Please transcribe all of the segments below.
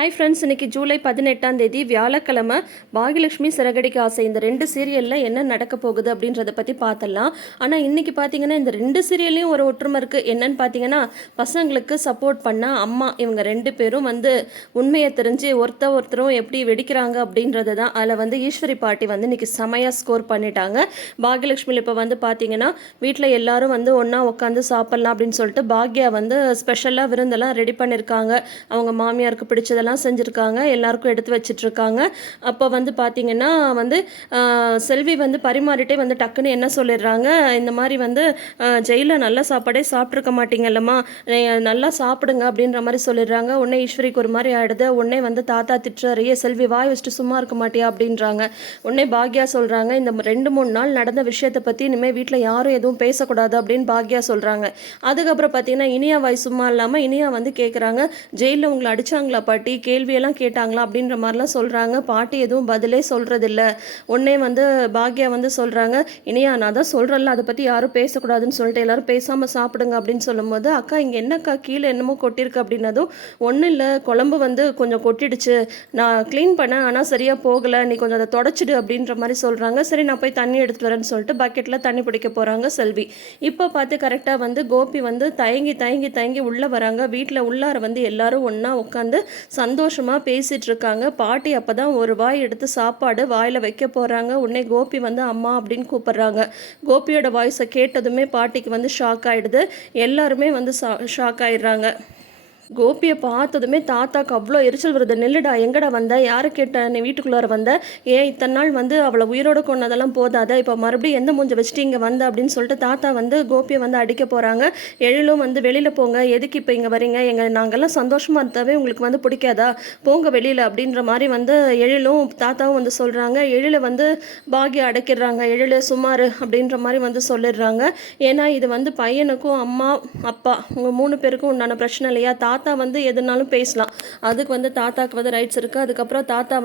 Hi friends, இன்றைக்கி ஜூலை 18ஆம் தேதி வியாழக்கிழமை. பாகியலட்சுமி சிறகடிக்க ஆசை இந்த 2 சீரியலில் என்ன நடக்க போகுது அப்படின்றத பற்றி பார்த்தலாம். ஆனால் இன்றைக்கி பார்த்தீங்கன்னா இந்த 2 சீரியல்லையும் ஒரு ஒற்றுமை இருக்குது. என்னன்னு பார்த்தீங்கன்னா, பசங்களுக்கு சப்போர்ட் பண்ண அம்மா இவங்க 2 பேரும் உண்மையை தெரிஞ்சு ஒருத்தரும் எப்படி வெடிக்கிறாங்க அப்படின்றது தான். அதில் ஈஸ்வரி பாட்டி இன்றைக்கி செமையாக ஸ்கோர் பண்ணிட்டாங்க. பாகியலட்சுமியில் இப்போ பார்த்தீங்கன்னா வீட்டில் எல்லாரும் ஒன்றா உட்காந்து சாப்பிட்லாம் அப்படின்னு சொல்லிட்டு பாக்யா ஸ்பெஷலாக விருந்தெல்லாம் ரெடி பண்ணியிருக்காங்க. அவங்க மாமியாருக்கு பிடிச்சதெல்லாம் செஞ்சுருக்காங்க, எல்லாருக்கும் எடுத்து வச்சிட்ருக்காங்க. அப்போ பார்த்தீங்கன்னா செல்வி பரிமாறிட்டே டக்குன்னு என்ன சொல்லிடுறாங்க, இந்த மாதிரி ஜெயிலில் நல்ல சாப்பாடே சாப்பிட்ருக்க மாட்டீங்கல்லம்மா, நல்லா சாப்பிடுங்க அப்படின்ற மாதிரி சொல்லிடுறாங்க. உடனே ஈஸ்வரிக்கு ஒரு மாதிரி ஆகிடுது. உடனே தாத்தா திட்டுறாரு, செல்வி வாய் வச்சுட்டு சும்மா இருக்க மாட்டியா அப்படின்றாங்க. உடனே பாக்யா சொல்கிறாங்க, இந்த 2-3 நாள் நடந்த விஷயத்தை பற்றி இனிமேல் வீட்டில் யாரும் எதுவும் பேசக்கூடாது அப்படின்னு பாக்யா சொல்கிறாங்க. அதுக்கப்புறம் பார்த்தீங்கன்னா இனியா வாய் சும்மா இல்லாமல் இனியா கேட்குறாங்க, ஜெயிலில் உங்களை அடித்தாங்களா பாட்டி, கேள்வியெல்லாம் கேட்டாங்களா அப்படின்ற மாதிரிலாம் சொல்கிறாங்க. பாட்டி எதுவும் பதிலே சொல்கிறதில்ல. உடனே பாக்யா சொல்கிறாங்க, இனியா நான் தான் சொல்கிறல்ல, அதை பற்றி யாரும் பேசக்கூடாதுன்னு சொல்லிட்டு எல்லாரும் பேசாமல் சாப்பிடுங்க அப்படின்னு சொல்லும்போது, அக்கா இங்கே என்னக்கா கீழே என்னமோ கொட்டியிருக்கு அப்படின்னதும், ஒன்றும் இல்லை குழம்பு கொஞ்சம் கொட்டிடுச்சு, நான் க்ளீன் பண்ணேன் ஆனால் சரியாக போகலை, நீ கொஞ்சம் அதை தொடச்சிடு அப்படின்ற மாதிரி சொல்கிறாங்க. சரி நான் போய் தண்ணி எடுத்துகிட்டு வரேன்னு சொல்லிட்டு பக்கெட்டில் தண்ணி பிடிக்க போகிறாங்க செல்வி. இப்போ பார்த்து கரெக்டாக கோபி தயங்கி தயங்கி தயங்கி உள்ளே வராங்க. வீட்டில் உள்ளார எல்லாரும் ஒன்றா உட்காந்து சந்தோஷமாக பேசிகிட்டு இருக்காங்க. பாட்டி அப்போ தான் ஒரு வாய் எடுத்து சாப்பாடு வாயில் வைக்க போகிறாங்க. உடனே கோபி அம்மா அப்படின்னு கூப்பிட்றாங்க. கோபியோட வாய்ஸை கேட்டதுமே பாட்டிக்கு ஷாக் ஆகிடுது. எல்லாருமே ஷாக் ஆகிடுறாங்க. கோபியை பார்த்ததுமே தாத்தாக்கு அவ்வளோ எரிச்சல் வருது. நெல்லுடா, எங்கடா வந்த, யாரை கேட்ட நீ வீட்டுக்குள்ளார வந்த, ஏன் இத்தனை நாள் அவளை உயிரோடு கொண்டதெல்லாம் போதாத, இப்போ மறுபடியும் எந்த மூஞ்சை வச்சுட்டு இங்கே வந்த அப்படின்னு சொல்லிட்டு தாத்தா கோபியை அடிக்க போகிறாங்க. எழிலும் வெளியில் போங்க, எதுக்கு இப்போ இங்கே வரீங்க, நாங்கள்லாம் சந்தோஷமாக இருந்தாவே உங்களுக்கு பிடிக்காதா, போங்க வெளியில் அப்படின்ற மாதிரி எழிலும் தாத்தாவும் சொல்கிறாங்க. எழில பாக்யா அடைக்கிறாங்க. எழில சுமார் அப்படின்ற மாதிரி சொல்லிடுறாங்க. ஏன்னா இது பையனுக்கும் அம்மா அப்பா உங்கள் 3 பேருக்கும் உண்டான பிரச்சனை இல்லையா, தாத்தா எதுனாலும் பேசலாம், அதுக்கு தாத்தாக்கு ரைட்ஸ் இருக்குது. அதுக்கப்புறம் தாத்தா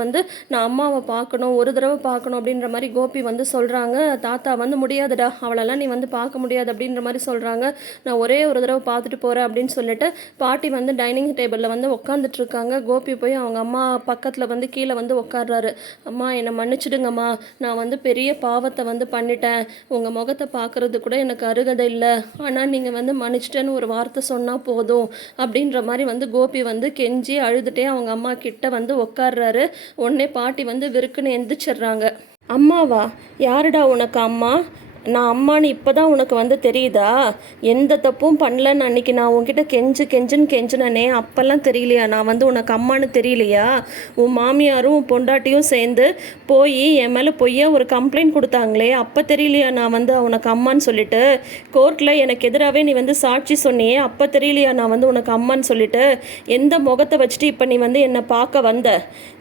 நான் அம்மாவை பார்க்கணும், ஒரு தடவை பார்க்கணும் அப்படின்ற மாதிரி கோபி சொல்கிறாங்க. தாத்தா முடியாதுடா, அவளெல்லாம் நீ பார்க்க முடியாது அப்படின்ற மாதிரி சொல்கிறாங்க. நான் ஒரே ஒரு தடவை பார்த்துட்டு போகிறேன் அப்படின்னு சொல்லிட்டு பாட்டி டைனிங் டேபிளில் உட்காந்துட்டு இருக்காங்க. கோபி போய் அவங்க அம்மா பக்கத்தில் கீழே உட்காடுறாரு. அம்மா என்னை மன்னிச்சிடுங்கம்மா, நான் பெரிய பாவத்தை பண்ணிட்டேன், உங்கள் முகத்தை பார்க்குறது கூட எனக்கு அருகதை இல்லை, ஆனால் நீங்கள் மன்னிச்சிட்டேன்னு ஒரு வார்த்தை சொன்னால் போதும் அப்படின்ற மாதிரி கோபி கெஞ்சி அழுதுகிட்டே அவங்க அம்மா கிட்ட உட்கார்றாரு. உடனே பாட்டி விருக்குன்னு எந்திரிச்சிடுறாங்க. அம்மாவா, யாருடா உனக்கு அம்மா, நான் அம்மானு இப்போ தான் உனக்கு தெரியுதா, எந்த தப்பும் பண்ணலன்னு அன்றைக்கி நான் உன்கிட்ட கெஞ்சுன்னு கெஞ்சினே, அப்போல்லாம் தெரியலையா நான் உனக்கு அம்மானு தெரியலையா, உன் மாமியாரும் உன் பொண்டாட்டியும் சேர்ந்து போய் என் மேலே பொய்யா ஒரு கம்ப்ளைண்ட் கொடுத்தாங்களே, அப்போ தெரியலையா நான் உனக்கு அம்மான்னு சொல்லிட்டு, கோர்ட்டில் எனக்கு எதிராகவே நீ சாட்சி சொன்னியே, அப்போ தெரியலையா நான் உனக்கு அம்மான்னு சொல்லிட்டு, எந்த முகத்தை வச்சுட்டு இப்போ நீ என்னை பார்க்க வந்த,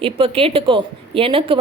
இப்போ கேட்டுக்கோ, எனக்கு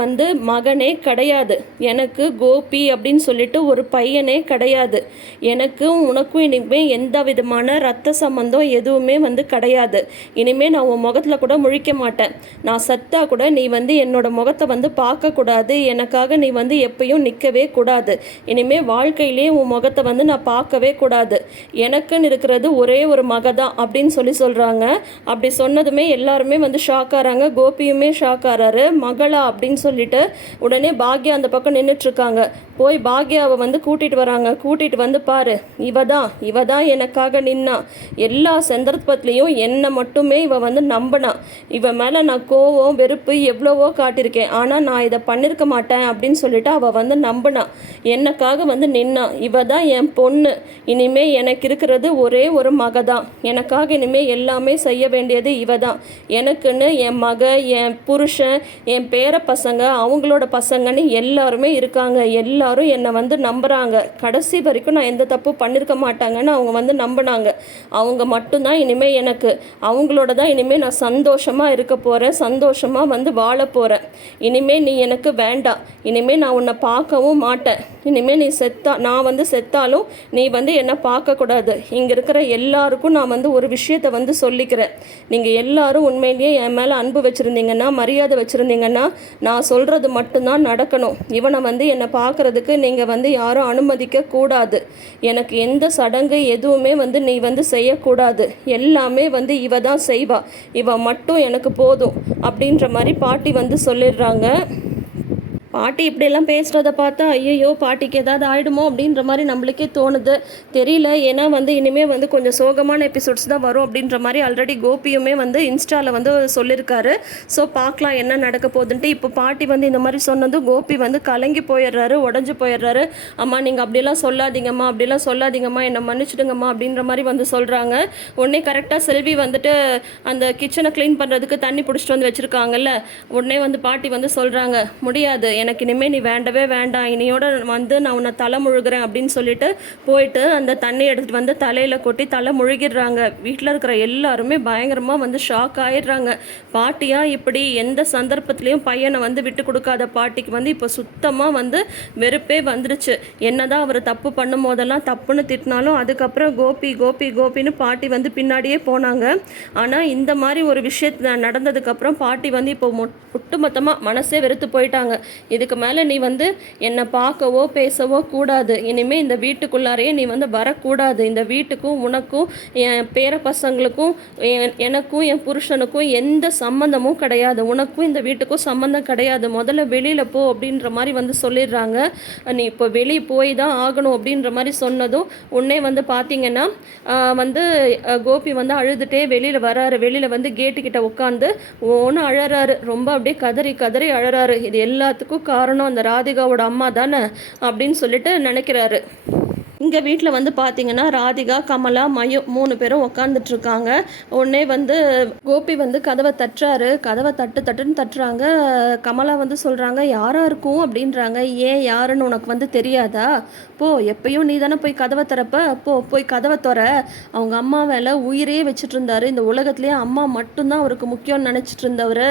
மகனே கிடையாது, எனக்கு கோபி அப்படின்னு சொல்லிட்டு ஒரு பையனே கிடையாது, எனக்கும் உனக்கும் இனிமேல் எந்த விதமான ரத்த சம்பந்தம் எதுவுமே கிடையாது, இனிமேல் நான் உன் முகத்தில் கூட முழிக்க மாட்டேன், நான் சத்தா கூட நீ என்னோட முகத்தை பார்க்கக்கூடாது, எனக்காக நீ எப்பயும் நிற்கவே கூடாது, இனிமேல் வாழ்க்கையிலே உன் முகத்தை நான் பார்க்கவே கூடாது, எனக்குன்னு இருக்கிறது ஒரே ஒரு மக தான் அப்படின்னு சொல்கிறாங்க. அப்படி சொன்னதுமே எல்லாருமே ஷாக் ஆகிறாங்க. கோபியுமே ஷாக் ஆகிறாரு. மகளா அப்படின்னு சொல்லிட்டு உடனே பாக்யா அந்த பக்கம் நின்றுட்டுருக்காங்க. போய் பாக்யாவை கூட்டிகிட்டு வராங்க. கூட்டிகிட்டு பாரு, இவ தான் எனக்காக நின்னா, எல்லா சந்தர்ப்பத்துலேயும் என்னை மட்டுமே இவ நம்பினா, இவ மேலே நான் கோவம் வெறுப்பு எவ்வளவோ காட்டியிருக்கேன், ஆனால் நான் இதை பண்ணியிருக்க மாட்டேன் அப்படின்னு சொல்லிட்டு அவள் நம்பினா, எனக்காக நின்னா, இவ தான் என் பொண்ணு, இனிமேல் எனக்கு இருக்கிறது ஒரே ஒரு மக தான், எனக்காக இனிமேல் எல்லாமே செய்ய வேண்டியது இவ தான், எனக்குன்னு என் மக, என் புருஷன், என் பேர பசங்க, அவங்களோட பசங்கன்னு எல்லாருமே இருக்காங்க, எல்லாரும் என்னை நம்புகிறாங்க, கடைசி வரைக்கும் நான் எந்த தப்பு பண்ணியிருக்க மாட்டாங்கன்னு அவங்க நம்பினாங்க, அவங்க மட்டும்தான் இனிமேல் எனக்கு, அவங்களோட தான் இனிமேல் நான் சந்தோஷமாக இருக்க போகிறேன், சந்தோஷமாக வாழ போகிறேன், இனிமேல் நீ எனக்கு வேண்டாம், இனிமேல் நான் உன்னை பார்க்கவும் மாட்டேன், இனிமேல் நீ நான் செத்தாலும் நீ என்னை பார்க்கக்கூடாது, இங்கே இருக்கிற எல்லாருக்கும் நான் ஒரு விஷயத்தை சொல்லிக்கிறேன், நீங்கள் எல்லாரும் உண்மையிலேயே என் மேலே அன்பு வச்சுருந்தீங்கன்னா, மரியாதை வச்சுருந்தீங்கன்னா, நான் சொல்கிறது மட்டும்தான் நடக்கணும், இவனை என்னை பார்க்குறதுக்கு நீங்கள் யாரும் யாரும் அனுமதிக்க கூடாது. எனக்கு எந்த சடங்கு எதுவுமே வந்து நீ வந்து செய்யக்கூடாது. எல்லாமே வந்து இவ தான் செய்வா. இவ மட்டும் எனக்கு போதும் அப்படின்ற மாதிரி பாட்டி வந்து சொல்லிடுறாங்க. பாட்டி இப்படியெல்லாம் பேசுகிறத பார்த்தா ஐயையோ பாட்டிக்கு ஏதாவது ஆகிடுமோ அப்படின்ற மாதிரி நம்மளுக்கே தோணுது. தெரியல, ஏன்னா வந்து இனிமேல் வந்து கொஞ்சம் சோகமான எபிசோட்ஸ் தான் வரும் அப்படின்ற மாதிரி ஆல்ரெடி கோபியுமே வந்து இன்ஸ்டாவில் வந்து சொல்லியிருக்காரு. ஸோ பார்க்கலாம் என்ன நடக்க போகுதுன்ட்டு. இப்போ பாட்டி வந்து இந்த மாதிரி சொன்னதும் கோபி வந்து கலங்கி போயிடுறாரு, உடஞ்சி போயிடுறாரு. அம்மா நீங்கள் அப்படிலாம் சொல்லாதீங்கம்மா, அப்படிலாம் சொல்லாதீங்கம்மா, என்னை மன்னிச்சிடுங்கம்மா அப்படின்ற மாதிரி வந்து சொல்கிறாங்க. உடனே கரெக்டாக செல்வி வந்துட்டு அந்த கிச்சனை க்ளீன் பண்ணுறதுக்கு தண்ணி பிடிச்சிட்டு வந்து வச்சுருக்காங்கல்ல, உடனே வந்து பாட்டி வந்து சொல்கிறாங்க, முடியாது, எனக்கு இனிமேல் நீ வேண்டவே வேண்டாம், இனியோட வந்து நான் உன்னை தலை முழுகிறேன் அப்படின்னு சொல்லிட்டு போயிட்டு அந்த தண்ணி எடுத்துகிட்டு வந்து தலையில் கொட்டி தலை முழுகிடுறாங்க. வீட்டில் இருக்கிற எல்லாருமே பயங்கரமாக வந்து ஷாக் ஆயிடுறாங்க. பாட்டியா இப்படி எந்த சந்தர்ப்பத்திலையும் பையனை வந்து விட்டு கொடுக்காத பாட்டிக்கு வந்து இப்போ சுத்தமாக வந்து வெறுப்பே வந்துருச்சு. என்னதான் அவர் தப்பு பண்ணும் போதெல்லாம் தப்புன்னு திட்டினாலும் அதுக்கப்புறம் கோபி கோபி கோபின்னு பாட்டி வந்து பின்னாடியே போனாங்க. ஆனால் இந்த மாதிரி ஒரு விஷயத்து நடந்ததுக்கப்புறம் பாட்டி வந்து இப்போ ஒட்டுமொத்தமாக மனசே வெறுத்து போயிட்டாங்க. இதுக்கு மேலே நீ வந்து என்னை பார்க்கவோ பேசவோ கூடாது, இனிமேல் இந்த வீட்டுக்குள்ளாரையே நீ வந்து வரக்கூடாது. இந்த வீட்டுக்கும் உனக்கும் என் பேர பசங்களுக்கும் எனக்கும் என் புருஷனுக்கும் எந்த சம்மந்தமும் கிடையாது, உனக்கும் இந்த வீட்டுக்கும் சம்மந்தம் கிடையாது, முதல்ல வெளியில் போ அப்படின்ற மாதிரி வந்து சொல்லிடுறாங்க. நீ இப்போ வெளியே போய் தான் ஆகணும் அப்படின்ற மாதிரி சொன்னதும் உடனே வந்து பார்த்தீங்கன்னா வந்து கோபி வந்து அழுதுகிட்டே வெளியில் வராரு. வெளியில் வந்து கேட்டுக்கிட்ட உட்காந்து ஒன்று அழறாரு, ரொம்ப அப்படியே கதறி கதறி அழறாரு. இது எல்லாத்துக்கும் காரணம் அந்த ராதிகாவோட அம்மா தானே அப்படின்னு சொல்லிட்டு நினைக்கிறாரு. இங்கே வீட்டில் வந்து பார்த்தீங்கன்னா ராதிகா, கமலா, மயு 3 பேரும் உக்காந்துட்ருக்காங்க. உடனே வந்து கோபி வந்து கதவை தட்டுறாரு. கதவை தட்டுன்னு தட்டுறாங்க. கமலா வந்து சொல்கிறாங்க, யாராக இருக்கும் அப்படின்றாங்க. ஏன் யாருன்னு உனக்கு வந்து தெரியாதா? போ, எப்பயும் நீ தானே போய் கதவை திறப்ப, போய் கதவை திற. அவங்க அம்மா மேலே உயிரே வச்சுட்டு இருந்தாரு. இந்த உலகத்துலேயே அம்மா மட்டும்தான் அவருக்கு முக்கியம்னு நினச்சிட்டு இருந்தவர்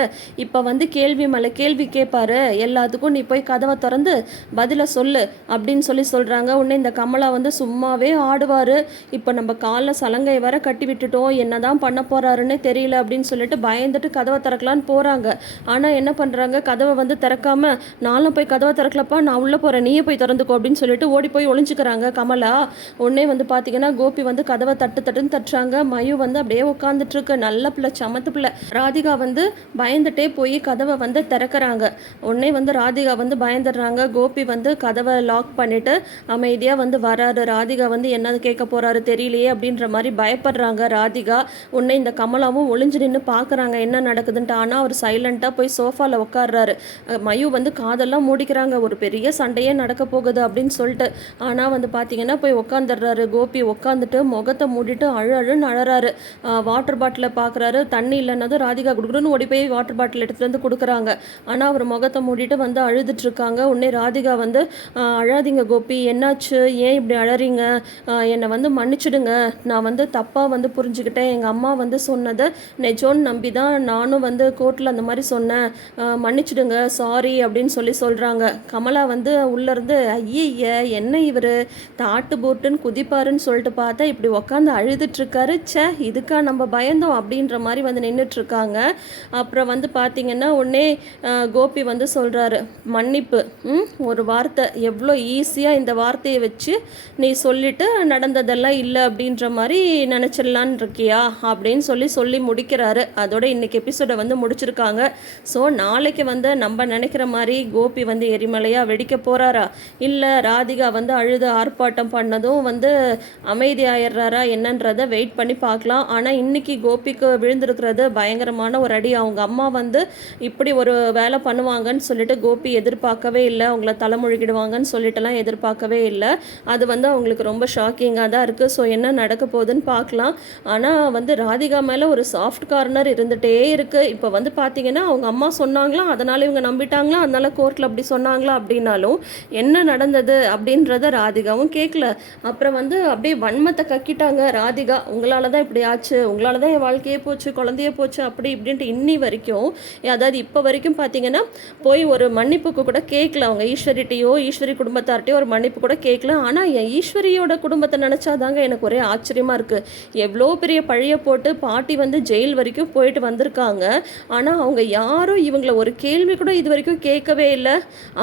இப்போ வந்து கேள்வி மேலே கேள்வி கேட்பாரு. எல்லாத்துக்கும் நீ போய் கதவை திறந்து பதிலை சொல்லு அப்படின்னு சொல்கிறாங்க. உடனே இந்த கமலா வந்து சும்மாவே ஆடுவார். இப்போ நம்ம காலில் சலங்கை வர கட்டி விட்டுட்டோம், என்ன தான் பண்ண போகிறாருன்னே தெரியல அப்படின்னு சொல்லிட்டு பயந்துட்டு கதவை திறக்கலான்னு போகிறாங்க. ஆனால் என்ன பண்ணுறாங்க, கதவை வந்து திறக்காம, நானும் போய் கதவை திறக்கலப்பா, நான் உள்ளே போகிறேன், நீயே போய் திறந்துக்கோ அப்படின்னு சொல்லிட்டு ஓடி போய் ஒளிஞ்சுக்கிறாங்க கமலா. உடனே வந்து பார்த்தீங்கன்னா கோபி வந்து கதவை தட்டுன்னு தட்டுறாங்க. மயு வந்து அப்படியே உட்காந்துட்ருக்கு. நல்ல பிள்ளை, சமத்து பிள்ளை. ராதிகா வந்து பயந்துட்டே போய் கதவை வந்து திறக்கிறாங்க. உடனே வந்து ராதிகா வந்து பயந்துடுறாங்க. கோபி வந்து கதவை லாக் பண்ணிட்டு அமைதியாக வந்து வராரு. ராதிகா வந்து என்னது கேட்க போறாரு தெரியலையே அப்படின்ற மாதிரி பயப்படுறாங்க ராதிகா. உடனே இந்த கமலாவும் ஒளிஞ்சு நின்று பார்க்குறாங்க என்ன நடக்குதுன்ட்டு. ஆனால் அவர் சைலண்ட்டாக போய் சோஃபாவில் உட்கார்றாரு. மயு வந்து காதெல்லாம் மூடிக்கிறாங்க, ஒரு பெரிய சண்டையே நடக்க போகுது அப்படின்னு சொல்லிட்டு. ஆனால் வந்து பார்த்தீங்கன்னா போய் உட்காந்துடுறாரு. கோபி உட்காந்துட்டு முகத்தை மூடிட்டு அழுன்னு அழறாரு. வாட்டர் பாட்டிலை பார்க்குறாரு, தண்ணி இல்லைன்னதும் ராதிகா குடுக்குறன்னு ஓடி போய் வாட்டர் பாட்டில் எடுத்துகிட்டு வந்து கொடுக்குறாங்க. ஆனால் அவர் முகத்தை மூடிட்டு வந்து அழுதுட்டு இருக்காங்க. உடனே ராதிகா வந்து அழாதீங்க கோபி, என்னாச்சு, ஏன் இப்படி அழறீங்க, என்னை வந்து மன்னிச்சிடுங்க, நான் வந்து தப்பாக வந்து புரிஞ்சுக்கிட்டேன், எங்கள் அம்மா வந்து சொன்னதை நெஜோன்னு நம்பி தான் நானும் வந்து கோர்ட்டில் அந்த மாதிரி சொன்னேன், மன்னிச்சிடுங்க, சாரி அப்படின்னு சொல்கிறாங்க. கமலா வந்து உள்ளேருந்து ஐய என்ன இவர் தாட்டு போட்டுன்னு குதிப்பாருன்னு சொல்லிட்டு பார்த்தா இப்படி உக்காந்து அழுதுட்ருக்காரு. இதுக்கா நம்ம பயந்தோம் அப்படின்ற மாதிரி வந்து நின்றுட்டுருக்காங்க. அப்புறம் வந்து பார்த்திங்கன்னா உடனே கோபி வந்து சொல்கிறாரு, மன்னிப்பு, ஒரு வார்த்தை, எவ்வளோ ஈஸியாக இந்த வார்த்தையை வச்சு நீ சொல்லிட்டு நடந்ததெல்லாம் இல்லை அப்படின்ற மாதிரி நினச்சிடலான் இருக்கியா அப்படின்னு சொல்லி முடிக்கிறாரு. அதோட இன்னைக்கு எபிசோடை வந்து முடிச்சிருக்காங்க. ஸோ நாளைக்கு வந்து நம்ம நினைக்கிற மாதிரி கோபி வந்து எரிமலையாக வெடிக்க போகிறாரா, இல்லை ராதிகா வந்து அழுது ஆர்ப்பாட்டம் பண்ணதும் வந்து அமைதியாயிடுறாரா என்னன்றதை வெயிட் பண்ணி பார்க்கலாம். ஆனால் இன்னைக்கு கோபிக்கு விழுந்திருக்கிறது பயங்கரமான ஒரு அடி. அவங்க அம்மா வந்து இப்படி ஒரு வேலை பண்ணுவாங்கன்னு சொல்லிட்டு கோபி எதிர்பார்க்கவே இல்லை. அவங்கள தலைமொழிகிடுவாங்கன்னு சொல்லிட்டுலாம் எதிர்பார்க்கவே இல்லை. அது வந்து அவங்களுக்கு ரொம்ப ஷாக்கிங்காக தான் இருக்குது. ஸோ என்ன நடக்க போகுதுன்னு பார்க்கலாம். ஆனால் வந்து ராதிகா மேலே ஒரு சாஃப்ட் கார்னர் இருந்துகிட்டே இருக்குது. இப்போ வந்து பார்த்திங்கன்னா அவங்க அம்மா சொன்னாங்களா, அதனால் இவங்க நம்பிட்டாங்களா, அதனால கோர்ட்டில் அப்படி சொன்னாங்களா அப்படின்னாலும் என்ன நடந்தது அப்படின்றத ராதிகாவும் கேட்கல. அப்புறம் வந்து அப்படியே வன்மத்தை கக்கிட்டாங்க ராதிகா. உங்களால் தான் இப்படி ஆச்சு, உங்களால் தான் என் வாழ்க்கையே போச்சு, குழந்தையே போச்சு, அப்படி இப்படின்ட்டு இன்னி வரைக்கும், அதாவது இப்போ வரைக்கும் பார்த்தீங்கன்னா போய் ஒரு மன்னிப்புக்கு கூட கேட்கல அவங்க. ஈஸ்வரிட்டையோ ஈஸ்வரி குடும்பத்தார்ட்டையோ ஒரு மன்னிப்பு கூட கேட்கல. ஆனால் ஈஸ்வரியோட குடும்பத்தை நினச்சாதாங்க எனக்கு ஒரே ஆச்சரியமாக இருக்குது. எவ்வளோ பெரிய பழிய போட்டு பாட்டி வந்து ஜெயில் வரைக்கும் போயிட்டு வந்திருக்காங்க. ஆனால் அவங்க யாரும் இவங்கள ஒரு கேள்வி கூட இது வரைக்கும் கேட்கவே இல்லை,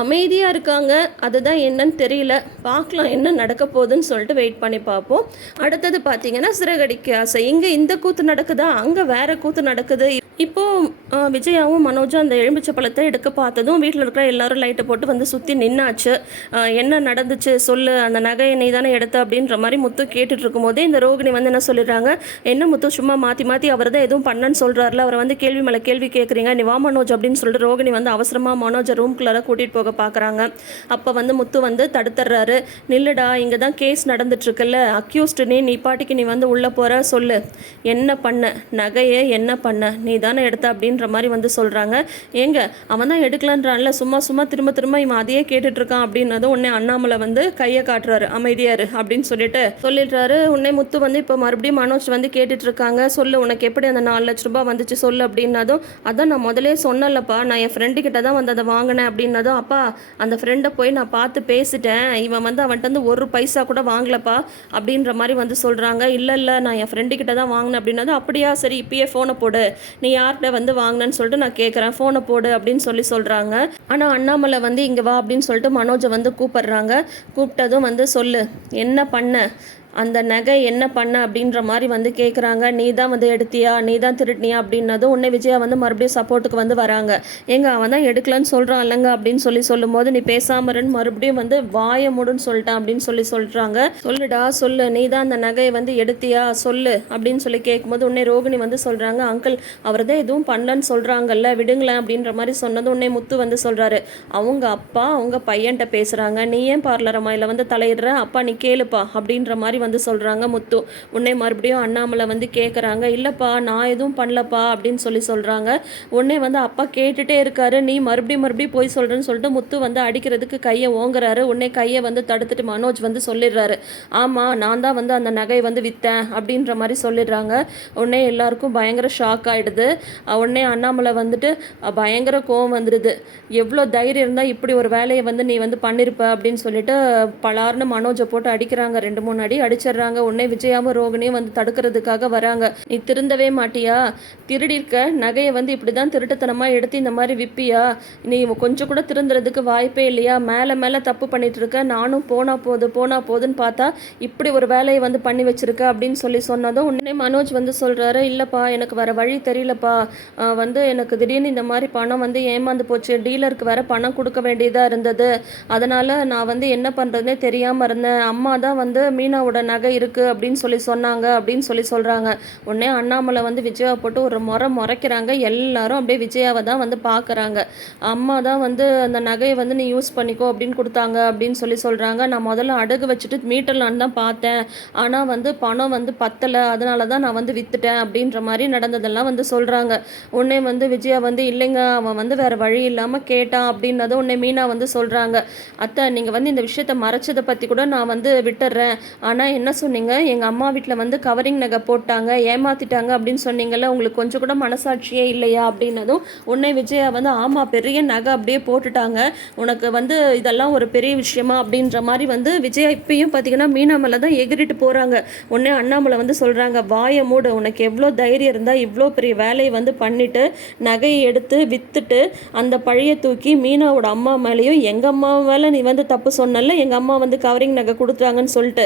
அமைதியாக இருக்காங்க. அதுதான் என்னன்னு தெரியல. பார்க்கலாம் என்ன நடக்க போகுதுன்னு சொல்லிட்டு வெயிட் பண்ணி பார்ப்போம். அடுத்தது பார்த்தீங்கன்னா சிறகடிக்க ஆசை. இங்கே இந்த கூத்து நடக்குதா, அங்கே வேற கூத்து நடக்குது. இப்போது விஜயாவும் மனோஜும் அந்த எலுமிச்சை பழத்தை எடுக்க பார்த்ததும் வீட்டில் இருக்கிற எல்லாரும் லைட்டை போட்டு வந்து சுற்றி நின்னாச்சு. என்ன நடந்துச்சு சொல்லு, அந்த நகையை நீ தானே எடுத்த அப்படின்ற மாதிரி முத்து கேட்டுட்டு இருக்கும்போதே இந்த ரோகிணி வந்து என்ன சொல்லிடுறாங்க, என்ன முத்து சும்மா மாற்றி மாற்றி அவர் தான் எதுவும் பண்ணன்னு சொல்கிறாருல, அவரை வந்து கேள்வி மேலே கேள்வி கேட்குறீங்க, நீ வா மனோஜ் அப்படின்னு சொல்லிட்டு ரோகிணி வந்து அவசரமாக மனோஜை ரூம்குள்ளார கூட்டிகிட்டு போக பார்க்குறாங்க. அப்போ வந்து முத்து வந்து தடுத்துடுறாரு. நில்லுடா, இங்கே தான் கேஸ் நடந்துட்டுருக்குல்ல, அக்யூஸ்டு நீ பாட்டிக்கு நீ வந்து உள்ளே போகிற, சொல்லு என்ன பண்ண, நகையை என்ன பண்ண, நீ தானே எடுத்த அப்படின்ற மாதிரி வந்து சொல்கிறாங்க. ஏங்க அவன் தான் எடுக்கலான்றான்ல, சும்மா சும்மா திரும்ப திரும்ப இவன் அதையே கேட்டுட்டு இருக்கான் அப்படின்னதும் உடனே அண்ணாமலை வந்து கையை காட்டுறாரு, அமைதியாரு அப்படின்னு சொல்லிடுறாரு. உடனே முத்து வந்து இப்போ மறுபடியும் மனோஜ் வந்து கேட்டுட்டு இருக்காங்க, சொல்லு உனக்கு எப்படி அந்த 4 லட்ச ரூபாய் வந்துச்சு சொல்லு அப்படின்னதும், அதான் நான் முதலே சொன்னலப்பா, நான் என் ஃப்ரெண்டு கிட்ட தான் வந்து அதை வாங்கினேன் அப்படின்னதும், அப்பா அந்த ஃப்ரெண்டை போய் நான் பார்த்து பேசிட்டேன், இவன் வந்து அவன்கிட்ட வந்து 1 பைசா கூட வாங்கலப்பா அப்படின்ற மாதிரி வந்து சொல்கிறாங்க. இல்லை நான் என் ஃப்ரெண்டு கிட்ட தான் வாங்கினேன் அப்படின்னதும், அப்படியா சரி இப்பயே ஃபோனை போடு, நீ யார்கிட்ட வந்து வாங்கினேன்னு சொல்லிட்டு நான் கேட்குறேன், ஃபோனை போடு அப்படின்னு சொல்கிறாங்க. ஆனால் அண்ணாமலை வந்து இங்கே வா அப்படின்னு சொல்லிட்டு மனோஜை வந்து கூப்பிடுறாங்க. கூப்பிட்டதும் வந்து சொல்லு என்ன பண்ண, அந்த நகை என்ன பண்ண அப்படின்ற மாதிரி வந்து கேட்குறாங்க. நீ தான் வந்து எடுத்தியா, நீ தான் திருட்டினியா அப்படின்னதும் உன்னை விஜயா வந்து மறுபடியும் சப்போர்ட்டுக்கு வந்து வராங்க. ஏங்க அவன் தான் எடுக்கலன்னு சொல்கிறான் இல்லைங்க அப்படின்னு சொல்லும்போது, நீ பேசாமருன்னு மறுபடியும் வந்து வாய மூடுன்னு சொல்லிட்டான் அப்படின்னு சொல்கிறாங்க. சொல்லுடா சொல்லு, நீ தான் அந்த நகையை வந்து எடுத்தியா சொல்லு அப்படின்னு கேட்கும்போது உன்னை ரோகிணி வந்து சொல்கிறாங்க, அங்கிள் அவர் தான் எதுவும் பண்ணலன்னு சொல்கிறாங்கல்ல, விடுங்களேன் அப்படின்ற மாதிரி சொன்னது உன்னை முத்து வந்து சொல்கிறாரு, அவங்க அப்பா அவங்க பையன்கிட்ட பேசுகிறாங்க, நீ ஏன் பார்லரம்மா இல்லை வந்து தலையிடுற, அப்பா நீ கேளுப்பா அப்படின்ற மாதிரி வந்து சொல்கிறாங்க முத்து. உன்னை மறுபடியும் அண்ணாமலை வந்து கேட்குறாங்க, இல்லைப்பா நான் எதுவும் பண்ணலப்பா அப்படின்னு சொல்கிறாங்க. உன்னை வந்து அப்பா கேட்டுகிட்டே இருக்காரு, நீ மறுபடியும் போய் சொல்கிறேன்னு சொல்லிட்டு முத்து வந்து அடிக்கிறதுக்கு கையை ஓங்குறாரு. உன்னை கையை வந்து தடுத்துட்டு மனோஜ் வந்து சொல்லிடுறாரு, ஆமாம் நான் தான் வந்து அந்த நகையை வந்து விற்றேன் அப்படின்ற மாதிரி சொல்லிடுறாங்க. உடனே எல்லாருக்கும் பயங்கர ஷாக் ஆகிடுது. உடனே அண்ணாமலை வந்துட்டு பயங்கர கோவம் வந்துடுது, எவ்வளோ தைரியம் இருந்தால் இப்படி ஒரு வேலையை வந்து நீ வந்து பண்ணியிருப்ப அப்படின்னு சொல்லிட்டு பலார்னு மனோஜை போட்டு அடிக்கிறாங்க. 2-3 அடி அடிச்சிடுறாங்க. உடனே விஜயாவும் ரோகிணியும் வந்து தடுக்கிறதுக்காக வராங்க. நீ திருந்தவே மாட்டியா, திருடிருக்க நகையை வந்து இப்படி தான் திருட்டுத்தனமாக எடுத்து இந்த மாதிரி விற்பியா, நீ கொஞ்சம் கூட திருந்துறதுக்கு வாய்ப்பே இல்லையா, மேலே தப்பு பண்ணிட்டு இருக்க, நானும் போனா போதுன்னு பார்த்தா இப்படி ஒரு வேலையை வந்து பண்ணி வச்சிருக்க அப்படின்னு சொன்னதும் உடனே மனோஜ் வந்து சொல்கிறாரு, இல்லைப்பா எனக்கு வேறு வழி தெரியலப்பா, வந்து எனக்கு திடீர்னு இந்த மாதிரி பணம் வந்து ஏமாந்து போச்சு, டீலருக்கு வேறு பணம் கொடுக்க வேண்டியதாக இருந்தது, அதனால் நான் வந்து என்ன பண்ணுறதுனே தெரியாமல் இருந்தேன், அம்மா தான் வந்து மீனாவோட நகை இருக்குது அப்படின்னு சொன்னாங்க அப்படின்னு சொல்கிறாங்க. உடனே அண்ணாமலை வந்து விஜயாவை போட்டு ஒரு முறைக்கிறாங்க. எல்லாரும் அப்படியே விஜயாவை தான் வந்து பார்க்குறாங்க. அம்மா தான் வந்து அந்த நகையை வந்து நீ யூஸ் பண்ணிக்கோ அப்படின்னு கொடுத்தாங்க அப்படின்னு சொல்கிறாங்க. நான் முதல்ல அடகு வச்சுட்டு மீட்டர்லான்னு தான் பார்த்தேன், ஆனால் வந்து பணம் வந்து பத்தலை, அதனால தான் நான் வந்து விற்றுட்டேன் அப்படின்ற மாதிரி நடந்ததெல்லாம் வந்து சொல்கிறாங்க. உடனே வந்து விஜயா வந்து இல்லைங்க அவன் வந்து வேறு வழி இல்லாமல் கேட்டான் அப்படின்னதும் உடனே மீனா வந்து சொல்கிறாங்க, அத்தை நீங்கள் வந்து இந்த விஷயத்தை மறைச்சதை பற்றி கூட நான் வந்து விட்டுறேன், ஆனால் என்ன சொன்னீங்க, எங்கள் அம்மா வீட்டில் வந்து கவரிங் நகை போட்டாங்க, ஏமாற்றிட்டாங்க அப்படின்னு சொன்னீங்கல்ல, உங்களுக்கு கொஞ்சம் கூட மனசாட்சியே இல்லையா அப்படின்னதும் உடனே விஜயா வந்து ஆமாம் பெரிய நகை அப்படியே போட்டுட்டாங்க, உனக்கு வந்து இதெல்லாம் ஒரு பெரிய விஷயமா அப்படின்ற மாதிரி வந்து விஜயா இப்பயும் பார்த்தீங்கன்னா மீனா மேலே தான் எகிரிட்டு போகிறாங்க. உடனே அண்ணாமலை வந்து சொல்கிறாங்க, வாயை மூடு, உனக்கு எவ்வளோ தைரியம் இருந்தால் இவ்வளோ பெரிய வேலையை வந்து பண்ணிவிட்டு நகையை எடுத்து விற்றுட்டு அந்த பழைய தூக்கி மீனாவோட அம்மா மேலேயும் எங்கள் அம்மா மேலே நீ வந்து தப்பு சொன்னல, எங்கள் அம்மா வந்து கவரிங் நகை கொடுத்துட்டாங்கன்னு சொல்லிட்டு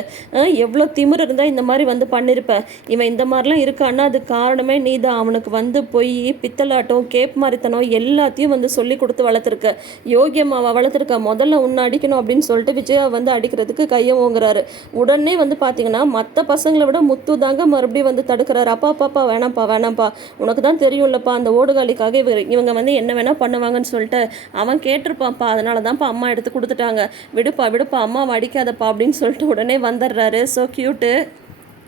எவ்வளோ திமிர் இருந்தால் இந்த மாதிரி வந்து பண்ணியிருப்ப, இவன் இந்த மாதிரிலாம் இருக்கான்னா அது காரணமே நீ தான், அவனுக்கு வந்து போய் பித்தலாட்டம் கேப் மாதிரித்தனம் எல்லாத்தையும் வந்து சொல்லி கொடுத்து வளர்த்துருக்க, யோகியம்மாவை வளர்த்துருக்க, முதல்ல உன்னை அடிக்கணும் அப்படின்னு சொல்லிட்டு விஜயா வந்து அடிக்கிறதுக்கு கையை ஓங்குறாரு. உடனே வந்து பார்த்தீங்கன்னா மற்ற பசங்களை விட முத்து தாங்க மறுபடியும் வந்து தடுக்கிறாரு. அப்பா வேணாம்ப்பா உனக்கு தான் தெரியும்லப்பா அந்த ஓடுகாலிக்காக இவங்க வந்து என்ன வேணால் பண்ணுவாங்கன்னு சொல்லிட்டு அவன் கேட்டிருப்பான்ப்பா, அதனால தான்ப்பா அம்மா எடுத்து கொடுத்துட்டாங்க, விடுப்பா அம்மாவை அடிக்காதப்பா அப்படின்னு சொல்லிட்டு உடனே வந்துடுறாரு. So cute.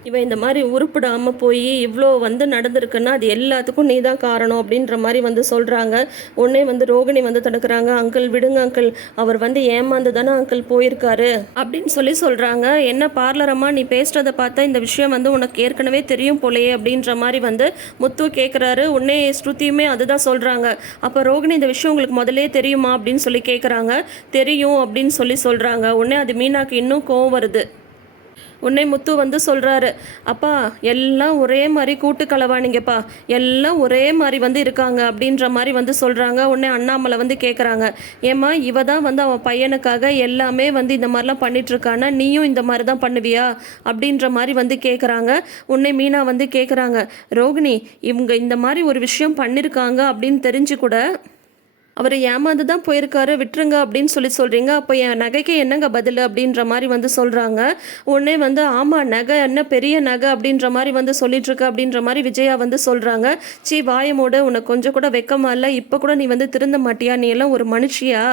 இவன் இந்த மாதிரி உருப்பிடாமல் போய் இவ்வளோ வந்து நடந்திருக்குன்னா அது எல்லாத்துக்கும் நீ தான் காரணம் அப்படின்ற மாதிரி வந்து சொல்கிறாங்க. உடனே வந்து ரோகிணி வந்து தடுக்கிறாங்க. அங்கிள் விடுங்க அங்கிள், அவர் வந்து ஏமாந்து தானே அங்கிள் போயிருக்காரு அப்படின்னு சொல்கிறாங்க. என்ன பார்லரம்மா நீ பேசுகிறத பார்த்தா இந்த விஷயம் வந்து உனக்கு ஏற்கனவே தெரியும் போலையே அப்படின்ற மாதிரி வந்து முத்து கேட்குறாரு. உடனே ஸ்ருதியுமே அதுதான் சொல்கிறாங்க. அப்போ ரோகிணி இந்த விஷயம் உங்களுக்கு முதலே தெரியுமா அப்படின்னு சொல்லி கேட்குறாங்க. தெரியும் அப்படின்னு சொல்கிறாங்க. உடனே அது மீனாக்கு இன்னும் கோவம் வருது. உன்னை முத்து வந்து சொல்கிறாரு, அப்பா எல்லாம் ஒரே மாதிரி கூட்டு களவாணிங்கப்பா, எல்லாம் ஒரே மாதிரி வந்து இருக்காங்க அப்படின்ற மாதிரி வந்து சொல்கிறாங்க. உடனே அண்ணாமலை வந்து கேட்குறாங்க, ஏம்மா இவ தான் வந்து அவன் பையனுக்காக எல்லாமே வந்து இந்த மாதிரிலாம் பண்ணிகிட்ருக்கானா, நீயும் இந்த மாதிரி தான் பண்ணுவியா அப்படின்ற மாதிரி வந்து கேட்குறாங்க. உன்னை மீனா வந்து கேட்குறாங்க, ரோகிணி இவங்க இந்த மாதிரி ஒரு விஷயம் பண்ணியிருக்காங்க அப்படின்னு தெரிஞ்சு கூட அவர் ஏமாந்து தான் போயிருக்காரு விட்டுருங்க அப்படின்னு சொல்கிறீங்க, அப்போ என் நகைக்கு என்னங்க பதில் அப்படின்ற மாதிரி வந்து சொல்கிறாங்க. உடனே வந்து ஆமாம் நகை என்ன பெரிய நகை அப்படின்ற மாதிரி வந்து சொல்லிட்டுருக்க அப்படின்ற மாதிரி விஜயா வந்து சொல்கிறாங்க. சீ வாயமோடு உனக்கு கொஞ்சம் கூட வெக்கமா இல்லை, இப்போ கூட நீ வந்து திருந்த மாட்டியா, நீ எல்லாம் ஒரு மனுஷியா,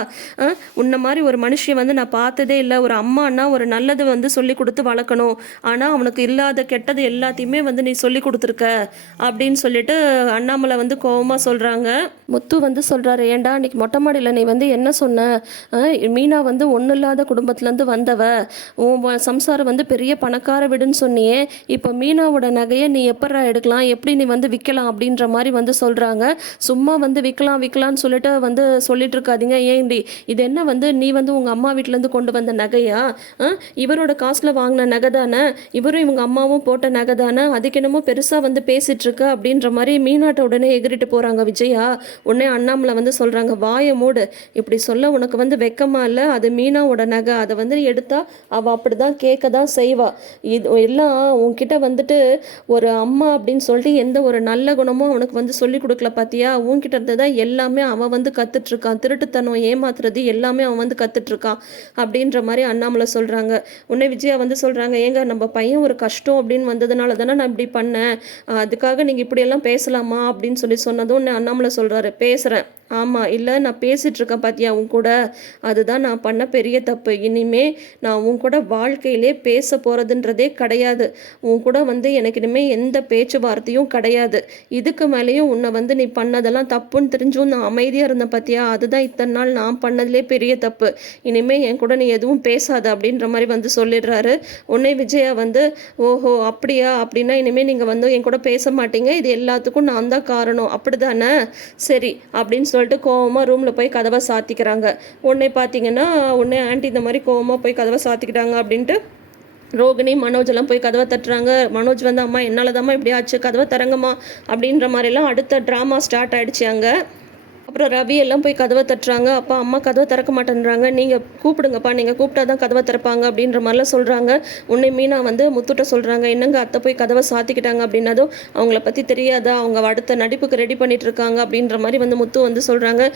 உன்ன மாதிரி ஒரு மனுஷியை வந்து நான் பார்த்ததே இல்லை. ஒரு அம்மானா ஒரு நல்லது வந்து சொல்லி கொடுத்து வளர்க்கணும், ஆனால் அவனுக்கு இல்லாத கெட்டது எல்லாத்தையுமே வந்து நீ சொல்லி கொடுத்துருக்க அப்படின்னு சொல்லிட்டு அண்ணாமலை வந்து கோபமாக சொல்கிறாங்க. முத்து வந்து சொல்கிறாரு, ஏண்டா அன்றைக்கி மொட்டை மாடியில் நீ வந்து என்ன சொன்ன, மீனா வந்து ஒன்றும் இல்லாத குடும்பத்துலேருந்து வந்தவ, உன் சம்சாரம் வந்து பெரிய பணக்கார வீடுன்னு சொன்னியே, இப்போ மீனாவோட நகையை நீ எப்படா எடுக்கலாம், எப்படி நீ வந்து விற்கலாம் அப்படின்ற மாதிரி வந்து சொல்கிறாங்க. சும்மா வந்து விற்கலான்னு சொல்லிட்டு வந்து சொல்லிட்டு இருக்காதீங்க. ஏன்டி இது என்ன வந்து நீ வந்து உங்கள் அம்மா வீட்டிலேருந்து கொண்டு வந்த நகையா, இவரோட காசில் வாங்கின நகை தானே, இவரும் இவங்க அம்மாவும் போட்ட நகை தானே, அதுக்கு என்னமோ பெருசாக வந்து பேசிகிட்ருக்க அப்படின்ற மாதிரி மீனாட்ட உடனே எகிரிட்டு போகிறாங்க விஜயா. உடனே அண்ணாமலை வந்து சொல்கிறாங்க, வாயை மூடு, இப்படி சொல்ல உனக்கு வந்து வெக்கமா இல்லை, அது மீனாவோட நகை, அதை வந்து எடுத்தா அவள் அப்படி தான் கேட்க தான் செய்வா, இது எல்லாம் உன்கிட்ட வந்துட்டு ஒரு அம்மா அப்படின்னு சொல்லிட்டு எந்த ஒரு நல்ல குணமும் அவனுக்கு வந்து சொல்லி கொடுக்கல பார்த்தியா, உன்கிட்ட இருந்து தான் எல்லாமே அவன் வந்து கற்றுட்ருக்கான், திருட்டுத்தனம் ஏமாத்துறது எல்லாமே அவன் வந்து கற்றுட்ருக்கான் அப்படின்ற மாதிரி அண்ணாமலை சொல்கிறாங்க. உடனே விஜயா வந்து சொல்கிறாங்க, ஏங்க நம்ம பையன் ஒரு கஷ்டம் அப்படின்னு வந்ததுனால தானே நான் இப்படி பண்ணேன், அதுக்காக நீங்கள் இப்படியெல்லாம் பேசலாமா அப்படின்னு சொன்னதும் உடனே அண்ணாமலை சொல்கிறாரு, பேசுகிறேன், ஆமாம் இல்லை நான் பேசிகிட்ருக்கேன் பார்த்தியா உன் கூட, அதுதான் நான் பண்ண பெரிய தப்பு, இனிமே நான் உன் கூட வாழ்க்கையிலே பேச போகிறதுன்றதே கிடையாது, உன் கூட வந்து எனக்கு இனிமேல் எந்த பேச்சுவார்த்தையும் கிடையாது, இதுக்கு மேலேயும் உன்னை வந்து நீ பண்ணதெல்லாம் தப்புன்னு தெரிஞ்சும் நான் அமைதியாக இருந்தேன் பார்த்தியா, அதுதான் இத்தனை நாள் நான் பண்ணதுலே பெரிய தப்பு, இனிமேல் என் கூட நீ எதுவும் பேசாத அப்படின்ற மாதிரி வந்து சொல்லிடுறாரு. உன்னை விஜயா வந்து ஓஹோ அப்படியா, அப்படின்னா இனிமேல் நீங்கள் வந்து என் கூட பேச மாட்டீங்க, இது எல்லாத்துக்கும் நான் தான் காரணம் அப்படி தானே, சரி அப்படின்னு சொல்லிட்டு கோவமாக ரூமில் போய் கதவை சாத்திக்கிறாங்க. உடனே பார்த்தீங்கன்னா உடனே ஆண்டி இந்த மாதிரி கோவமாக போய் கதவை சாத்திக்கிட்டாங்க அப்படின்ட்டு ரோகிணி மனோஜ் எல்லாம் போய் கதவை தட்டுறாங்க. மனோஜ் வந்து அம்மா என்னால் தாம்மா இப்படி ஆச்சு, கதவை தரங்கம்மா அப்படின்ற மாதிரிலாம் அடுத்த ட்ராமா ஸ்டார்ட் ஆகிடுச்சு அங்கே. அப்புறம் ரவி எல்லாம் போய் கதவை தட்டுறாங்க. அப்பா அம்மா கதவை திறக்க மாட்டேன்றாங்க, நீங்கள் கூப்பிடுங்கப்பா, நீங்கள் கூப்பிட்டா தான் கதவை திறப்பாங்க அப்படின்ற மாதிரிலாம் சொல்கிறாங்க. உன்னை மீனா வந்து முத்துட்ட சொல்கிறாங்க, என்னங்க அத்தை போய் கதவை சாத்திக்கிட்டாங்க அப்படின்னதும் அவங்கள பற்றி தெரியாதா, அவங்க அடுத்த நடிப்புக்கு ரெடி பண்ணிட்டு இருக்காங்க அப்படின்ற மாதிரி வந்து முத்து வந்து சொல்கிறாங்க.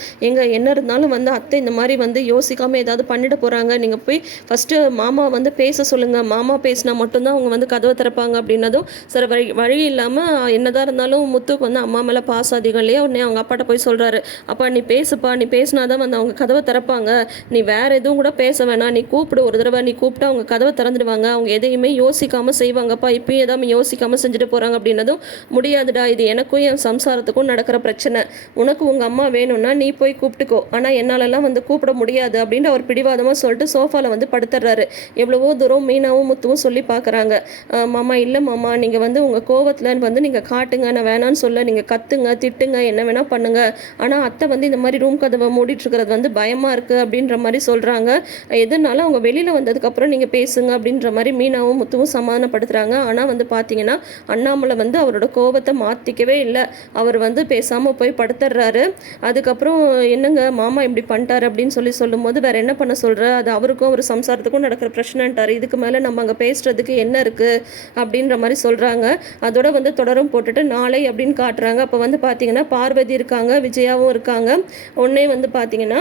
என்ன இருந்தாலும் வந்து அத்தை இந்த மாதிரி வந்து யோசிக்காமல் ஏதாவது பண்ணிட போகிறாங்க, நீங்கள் போய் ஃபஸ்ட்டு மாமா வந்து பேச சொல்லுங்கள், மாமா பேசினா மட்டும்தான் அவங்க வந்து கதவை திறப்பாங்க அப்படின்னதும் சரி வழி இல்லாமல் என்னதான் இருந்தாலும் முத்துக்கு வந்து அம்மா மேலே பாசம் அதிகம் இல்லையா. உடனே அவங்க அப்பாட்ட போய் சொல்கிறாரு, அப்பா நீ பேசுப்பா, நீ பேசினாதான் வந்து அவங்க கதவை திறப்பாங்க, நீ வேற எதுவும் கூட பேச வேணாம், நீ கூப்பிடு, ஒரு தடவை நீ கூப்பிட்டா அவங்க கதவை திறந்துடுவாங்க, அவங்க எதையுமே யோசிக்காமல் செய்வாங்கப்பா, இப்பயும் எதாவது யோசிக்காமல் செஞ்சுட்டு போகிறாங்க அப்படின்னதும் முடியாதுடா, இது எனக்கும் என் சம்சாரத்துக்கும் நடக்கிற பிரச்சனை, உனக்கு உங்கள் அம்மா வேணும்னா நீ போய் கூப்பிட்டுக்கோ, ஆனால் என்னாலலாம் வந்து கூப்பிட முடியாது அப்படின்னு அவர் பிடிவாதமாக சொல்லிட்டு சோஃபாவில் வந்து படுத்துடுறாரு. எவ்வளவோ தூரம் மீனாவும் முத்துவும் சொல்லி பார்க்குறாங்க. மாமா இல்லை மாமா, நீங்கள் வந்து உங்கள் கோவத்தில் வந்து நீங்கள் காட்டுங்க, நான் வேணான்னு சொல்ல, நீங்கள் கத்துங்க திட்டுங்க என்ன வேணால் பண்ணுங்க, ஆனால் அத்தை வந்து இந்த மாதிரி ரூம் கதவை மூடிட்டுருக்கிறது வந்து பயமாக இருக்குது அப்படின்ற மாதிரி சொல்கிறாங்க. எதுனாலும் அவங்க வெளியில் வந்ததுக்கப்புறம் நீங்கள் பேசுங்க அப்படின்ற மாதிரி மீனாவும் முத்துவும் சமாதானப்படுத்துகிறாங்க. ஆனால் வந்து பார்த்தீங்கன்னா அண்ணாமலை வந்து அவரோட கோபத்தை மாற்றிக்கவே இல்லை, அவர் வந்து பேசாமல் போய் படுத்துடுறாரு. அதுக்கப்புறம் என்னங்க மாமா இப்படி பண்ணிட்டார் அப்படின்னு சொல்லும்போது வேறு என்ன பண்ண சொல்கிற, அது அவருக்கும் ஒரு சம்சாரத்துக்கும் நடக்கிற பிரச்சனைன்ட்டார், இதுக்கு மேலே நம்ம அங்கே பேசுகிறதுக்கு என்ன இருக்குது அப்படின்ற மாதிரி சொல்கிறாங்க. அதோட வந்து தொடரும் போட்டுட்டு நாளை அப்படின்னு காட்டுறாங்க. அப்போ வந்து பார்த்தீங்கன்னா பார்வதி இருக்காங்க, விஜயாவும் இருக்காங்க. உடனே வந்து பார்த்தீங்கன்னா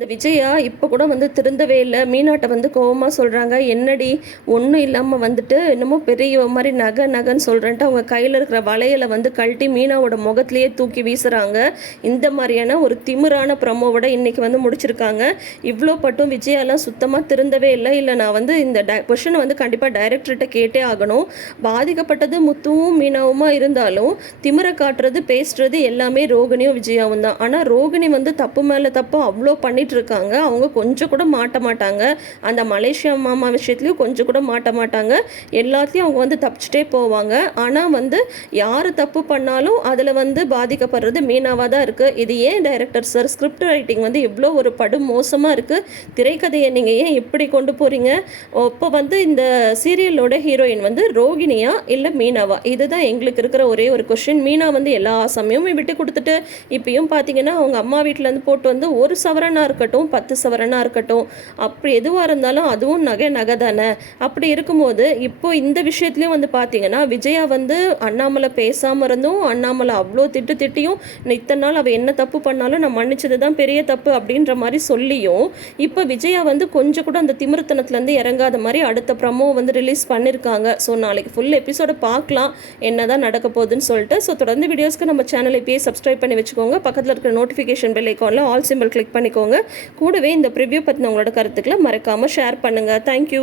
இந்த விஜயா இப்போ கூட வந்து திருந்தவே இல்லை. மீனாட்ட வந்து கோவமாக சொல்கிறாங்க, என்னடி ஒன்றும் இல்லாமல் வந்துட்டு என்னமோ பெரிய மாதிரி நகைன்னு சொல்கிறேன்ட்டு அவங்க கையில் இருக்கிற வளையலை வந்து கழட்டி மீனாவோட முகத்திலேயே தூக்கி வீசுகிறாங்க. இந்த மாதிரியான ஒரு திமிரான ப்ரமோவோட இன்றைக்கி வந்து முடிச்சிருக்காங்க. இவ்வளோ பட்டும் விஜயாலாம் சுத்தமாக திருந்தவே இல்லை. நான் வந்து இந்த கொஷனை வந்து கண்டிப்பாக டைரக்டர்கிட்ட கேட்டே ஆகணும். பாதிக்கப்பட்டது முத்துவும் மீனாவுமா இருந்தாலும் திமிரை காட்டுறது பேசுறது எல்லாமே ரோகிணியும் விஜயாவும் தான். ஆனால் ரோகிணி வந்து தப்பு மேலே தப்பு அவ்வளோ பண்ணிட்டு இருக்காங்க. அவங்க கொஞ்சம் கூட மாட்ட மாட்டாங்க. அந்த மலேசியா மாமா விஷயத்துலையும் கொஞ்சம் கூட மாட்ட மாட்டாங்க. எல்லாத்தையும் அவங்க வந்து தப்பிச்சுட்டே போவாங்க. ஆனால் வந்து யார் தப்பு பண்ணாலும் அதில் வந்து பாதிக்கப்படுறது மீனாவாக தான் இருக்குது. இது ஏன் டைரக்டர் சார் ஸ்கிரிப்ட் ரைட்டிங் வந்து எவ்வளோ ஒரு படு மோசமாக இருக்குது. திரைக்கதையை நீங்கள் ஏன் இப்படி கொண்டு போகிறீங்க? இப்போ வந்து இந்த சீரியலோட ஹீரோயின் வந்து ரோகிணியா இல்லை மீனாவா? இதுதான் எங்களுக்கு இருக்கிற ஒரே ஒரு கொஷின். மீனா வந்து எல்லா சமயமும் விட்டு கொடுத்துட்டு இப்பயும் பார்த்தீங்கன்னா அவங்க அம்மா வீட்டிலேருந்து போட்டு வந்து ஒரு சவரனாக இருக்கட்டும் 10 சவரனாக இருக்கட்டும் அப்படி எதுவாக இருந்தாலும் அதுவும் நகை தானே. அப்படி இருக்கும்போது இப்போ இந்த விஷயத்துலையும் வந்து பார்த்தீங்கன்னா விஜயா வந்து அண்ணாமலை பேசாமல் இருந்தும் அண்ணாமலை அவ்வளோ திட்டியும் இத்தனை நாள் அவள் என்ன தப்பு பண்ணாலும் நான் மன்னிச்சது தான் பெரிய தப்பு அப்படின்ற மாதிரி சொல்லியும் இப்போ விஜயா வந்து கொஞ்சம் கூட அந்த திமிர்த்தனத்துலேருந்து இறங்காத மாதிரி அடுத்த ப்ரமோ வந்து ரிலீஸ் பண்ணியிருக்காங்க. ஸோ நாளைக்கு ஃபுல் எபிசோட பார்க்கலாம் என்ன தான் நடக்க போகுதுன்னு சொல்லிட்டு. ஸோ தொடர்ந்து வீடியோஸ்க்கு நம்ம சேனலை இப்போயே சப்ஸ்கிரைப் பண்ணி வச்சுக்கோங்க. பக்கத்தில் இருக்கிற நோட்டிஃபிகேஷன் பெல் ஐக்கானில் ஆல் சிம்பிள் கிளிக் பண்ணிக்கோங்க. கூடவே இந்த ப்ரிவ்யூ பற்றின உங்களோட கருத்துக்களை மறக்காமல் ஷேர் பண்ணுங்கள். தேங்க்யூ.